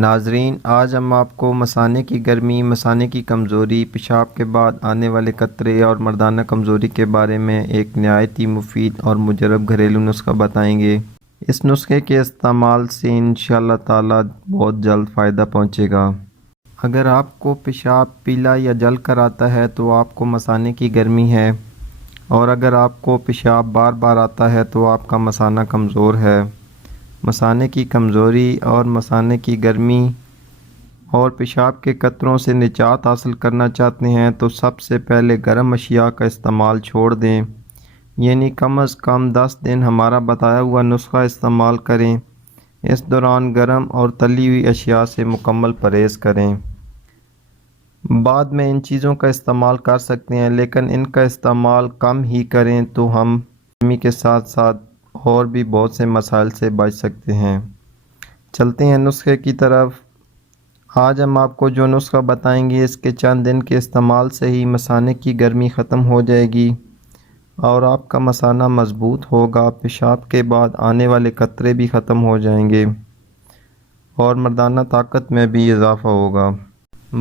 ناظرین، آج ہم آپ کو مثانے کی گرمی، مثانے کی کمزوری، پیشاب کے بعد آنے والے قطرے اور مردانہ کمزوری کے بارے میں ایک نہایت ہی مفید اور مجرب گھریلو نسخہ بتائیں گے۔ اس نسخے کے استعمال سے انشاءاللہ تعالی بہت جلد فائدہ پہنچے گا۔ اگر آپ کو پیشاب پیلا یا جل کر آتا ہے تو آپ کو مثانے کی گرمی ہے، اور اگر آپ کو پیشاب بار بار آتا ہے تو آپ کا مثانہ کمزور ہے۔ مثانے کی کمزوری اور مثانے کی گرمی اور پیشاب کے قطروں سے نجات حاصل کرنا چاہتے ہیں تو سب سے پہلے گرم اشیاء کا استعمال چھوڑ دیں، یعنی کم از کم 10 دن ہمارا بتایا ہوا نسخہ استعمال کریں۔ اس دوران گرم اور تلی ہوئی اشیاء سے مکمل پرہیز کریں۔ بعد میں ان چیزوں کا استعمال کر سکتے ہیں، لیکن ان کا استعمال کم ہی کریں تو ہم گرمی کے ساتھ ساتھ اور بھی بہت سے مسائل سے بچ سکتے ہیں۔ چلتے ہیں نسخے کی طرف۔ آج ہم آپ کو جو نسخہ بتائیں گے اس کے چند دن کے استعمال سے ہی مثانے کی گرمی ختم ہو جائے گی اور آپ کا مثانہ مضبوط ہوگا، پیشاب کے بعد آنے والے قطرے بھی ختم ہو جائیں گے اور مردانہ طاقت میں بھی اضافہ ہوگا۔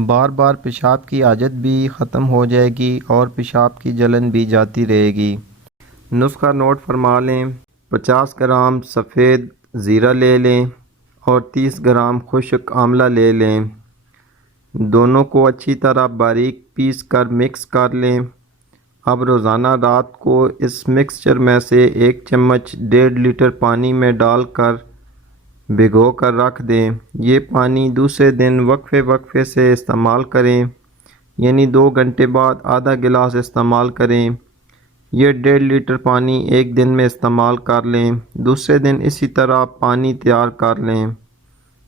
بار بار پیشاب کی عادت بھی ختم ہو جائے گی اور پیشاب کی جلن بھی جاتی رہے گی۔ نسخہ نوٹ فرما لیں۔ 50 گرام سفید زیرہ لے لیں اور 30 گرام خشک آملہ لے لیں۔ دونوں کو اچھی طرح باریک پیس کر مکس کر لیں۔ اب روزانہ رات کو اس مکسچر میں سے 1 چمچ 1.5 لیٹر پانی میں ڈال کر بھگو کر رکھ دیں۔ یہ پانی دوسرے دن وقفے وقفے سے استعمال کریں، یعنی 2 گھنٹے بعد آدھا گلاس استعمال کریں۔ یہ 1.5 لیٹر پانی ایک دن میں استعمال کر لیں، دوسرے دن اسی طرح پانی تیار کر لیں۔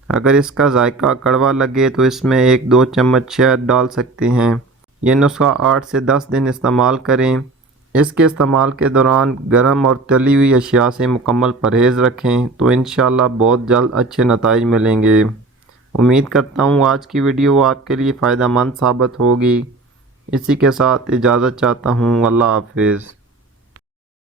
اگر اس کا ذائقہ کڑوا لگے تو اس میں 1-2 چمچ شہد ڈال سکتے ہیں۔ یہ نسخہ 8 سے 10 دن استعمال کریں۔ اس کے استعمال کے دوران گرم اور تلی ہوئی اشیاء سے مکمل پرہیز رکھیں تو انشاءاللہ بہت جلد اچھے نتائج ملیں گے۔ امید کرتا ہوں آج کی ویڈیو آپ کے لیے فائدہ مند ثابت ہوگی۔ اسی کے ساتھ اجازت چاہتا ہوں۔ اللہ حافظ۔